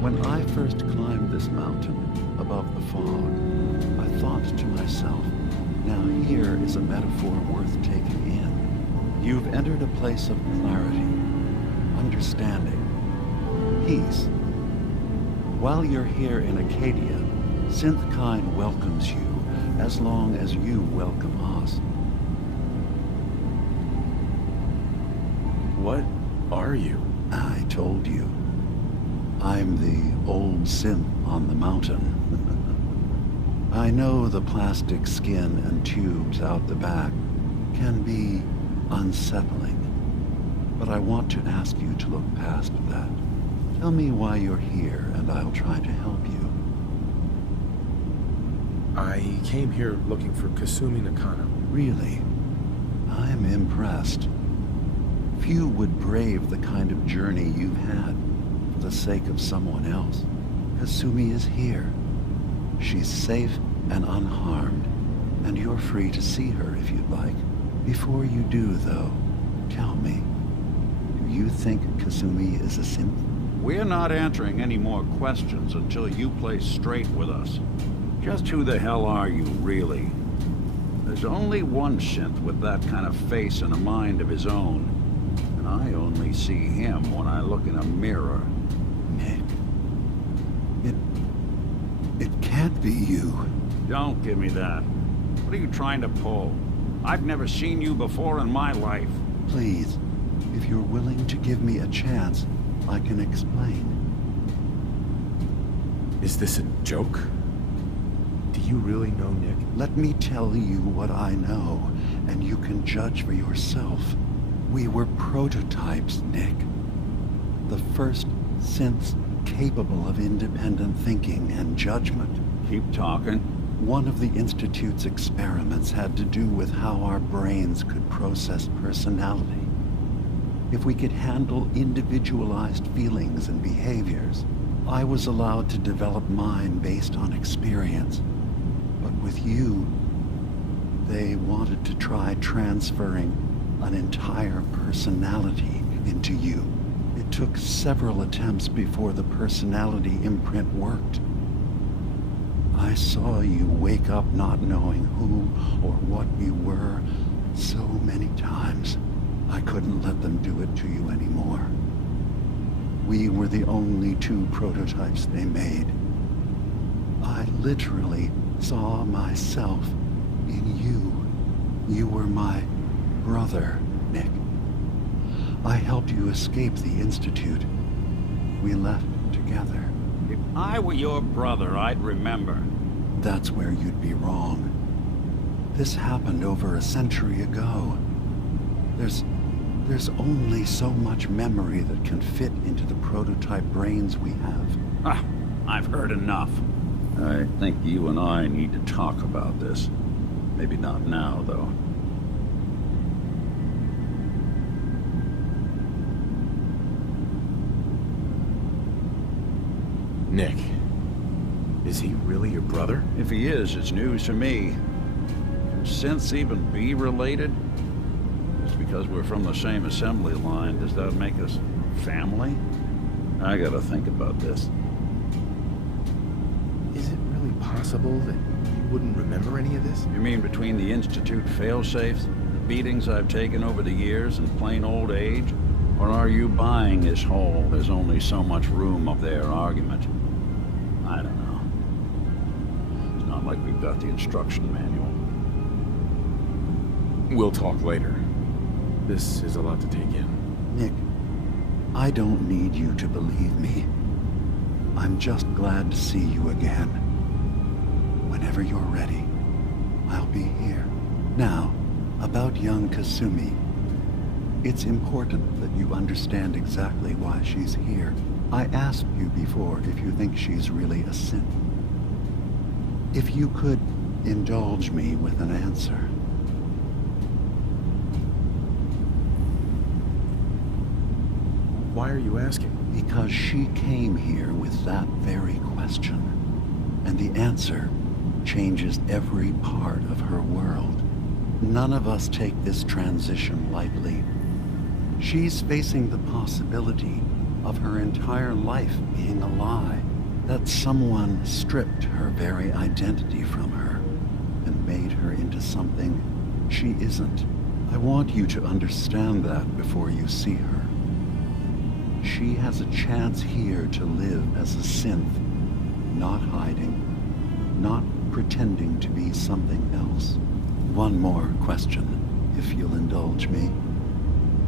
When I first climbed this mountain above the fog, I thought to myself, now here is a metaphor worth taking in. You've entered a place of clarity, understanding, peace. While you're here in Acadia, Synthkind welcomes you as long as you welcome us. What are you? I told you. I'm the old synth on the mountain. I know the plastic skin and tubes out the back can be unsettling, but I want to ask you to look past that. Tell me why you're here, and I'll try to help you. I came here looking for Kasumi Nakano. Really? I'm impressed. Few would brave the kind of journey you've had for the sake of someone else. Kasumi is here. She's safe and unharmed, and you're free to see her if you'd like. Before you do, though, tell me, do you think Kasumi is a synth? We're not answering any more questions until you play straight with us. Just who the hell are you, really? There's only one synth with that kind of face and a mind of his own. And I only see him when I look in a mirror. Nick. It can't be you. Don't give me that. What are you trying to pull? I've never seen you before in my life. Please, if you're willing to give me a chance, I can explain. Is this a joke? Do you really know Nick? Let me tell you what I know, and you can judge for yourself. We were prototypes, Nick. The first synths capable of independent thinking and judgment. Keep talking. One of the Institute's experiments had to do with how our brains could process personality. If we could handle individualized feelings and behaviors, I was allowed to develop mine based on experience. But with you, they wanted to try transferring an entire personality into you. It took several attempts before the personality imprint worked. I saw you wake up not knowing who or what you were so many times. I couldn't let them do it to you anymore. We were the only two prototypes they made. I literally saw myself in you. You were my brother, Nick. I helped you escape the Institute. We left together. If I were your brother, I'd remember. That's where you'd be wrong. This happened over a century ago. There's only so much memory that can fit into the prototype brains we have. Ah, I've heard enough. I think you and I need to talk about this. Maybe not now, though. Nick, is he really your brother? If he is, it's news to me. Can synths even be related? Just because we're from the same assembly line, does that make us family? I gotta think about this. Is it really possible that you wouldn't remember any of this? You mean between the Institute failsafes, the beatings I've taken over the years, and plain old age? Or are you buying this whole "there's only so much room up there" argument? I don't know. It's not like we've got the instruction manual. We'll talk later. This is a lot to take in. Nick, I don't need you to believe me. I'm just glad to see you again. Whenever you're ready, I'll be here. Now, about young Kasumi. It's important that you understand exactly why she's here. I asked you before if you think she's really a synth. If you could indulge me with an answer. Why are you asking? Because she came here with that very question. And the answer changes every part of her world. None of us take this transition lightly. She's facing the possibility of her entire life being a lie, that someone stripped her very identity from her and made her into something she isn't. I want you to understand that before you see her. She has a chance here to live as a synth, not hiding, not pretending to be something else. One more question, if you'll indulge me.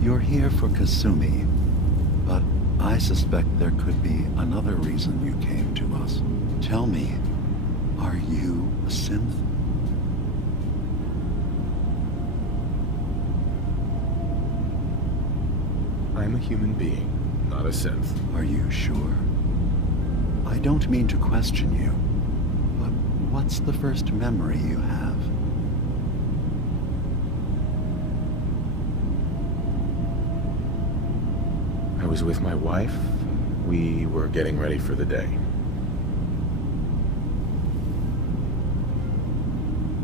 You're here for Kasumi, but I suspect there could be another reason you came to us. Tell me, are you a synth? I'm a human being, not a synth. Are you sure? I don't mean to question you, but what's the first memory you have? I was with my wife. We were getting ready for the day.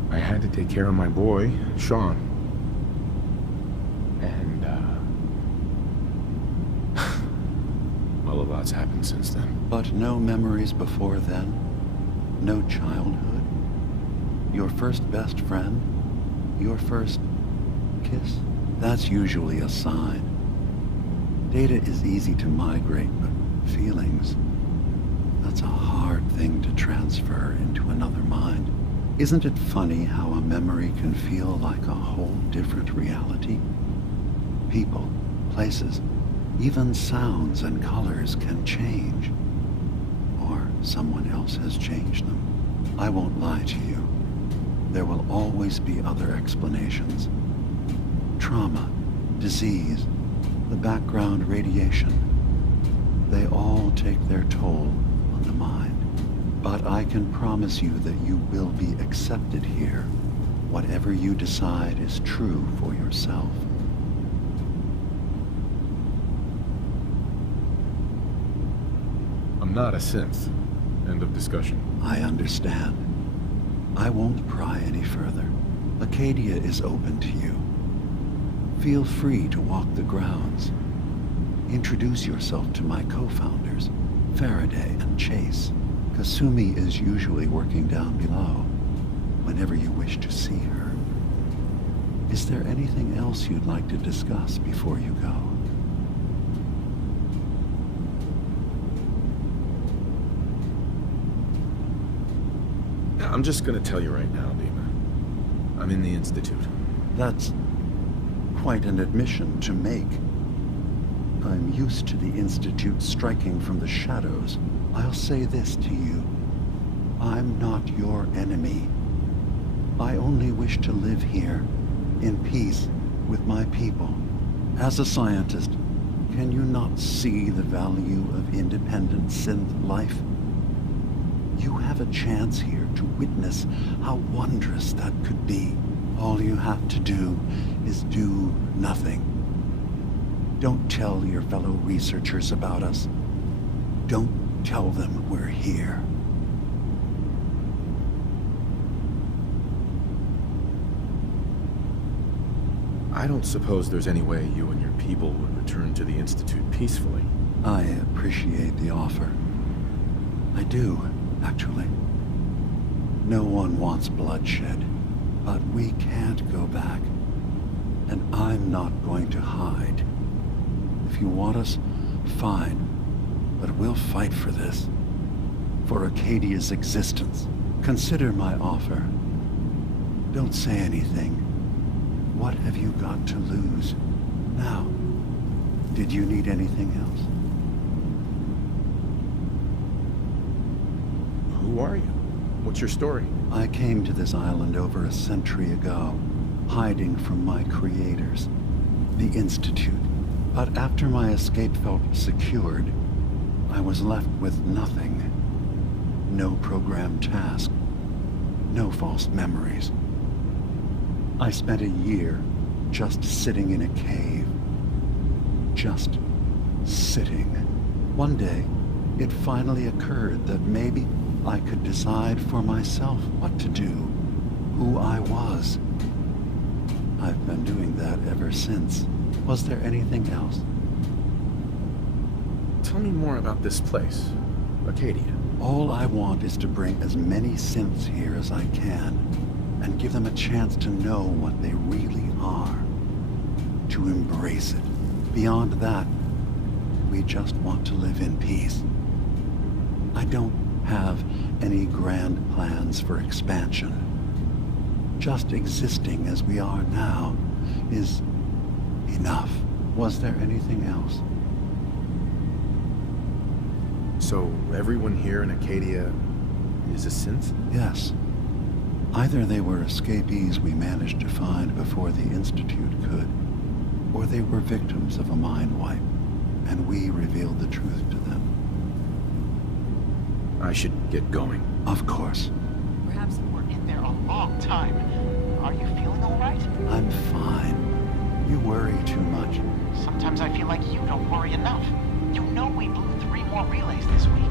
I had to take care of my boy, Sean. And, well, a lot's happened since then. But no memories before then? No childhood? Your first best friend? Your first kiss? That's usually a sign. Data is easy to migrate, but feelings, that's a hard thing to transfer into another mind. Isn't it funny how a memory can feel like a whole different reality? People, places, even sounds and colors can change. Or someone else has changed them. I won't lie to you. There will always be other explanations. Trauma, disease, the background radiation. They all take their toll on the mind. But I can promise you that you will be accepted here, whatever you decide is true for yourself. I'm not a synth. End of discussion. I understand. I won't pry any further. Acadia is open to you. Feel free to walk the grounds. Introduce yourself to my co-founders, Faraday and Chase. Kasumi is usually working down below, whenever you wish to see her. Is there anything else you'd like to discuss before you go? I'm just gonna tell you right now, Dima. I'm in the Institute. That's quite an admission to make. I'm used to the Institute striking from the shadows. I'll say this to you. I'm not your enemy. I only wish to live here, in peace, with my people. As a scientist, can you not see the value of independent synth life? You have a chance here to witness how wondrous that could be. All you have to do is do nothing. Don't tell your fellow researchers about us. Don't tell them we're here. I don't suppose there's any way you and your people would return to the Institute peacefully. I appreciate the offer. I do, actually. No one wants bloodshed, but we can't go back. And I'm not going to hide. If you want us, fine. But we'll fight for this. For Acadia's existence. Consider my offer. Don't say anything. What have you got to lose? Now, did you need anything else? Who are you? What's your story? I came to this island over a century ago, hiding from my creators, the Institute. But after my escape felt secured, I was left with nothing. No programmed task. No false memories. I spent a year just sitting in a cave. Just sitting. One day, it finally occurred that maybe I could decide for myself what to do, who I was. I've been doing that ever since. Was there anything else? tell me more about this place, Acadia. All I want is to bring as many synths here as I can, and give them a chance to know what they really are. To embrace it. Beyond that, we just want to live in peace. I don't have any grand plans for expansion. Just existing as we are now is enough. Was there anything else? So everyone here in Acadia is a synth? Yes. Either they were escapees we managed to find before the Institute could, or they were victims of a mind wipe, and we revealed the truth to them. I should get going. Of course. Perhaps we're in there a long time. Are you feeling all right? I'm fine. You worry too much. Sometimes I feel like you don't worry enough. You know we blew 3 more relays this week.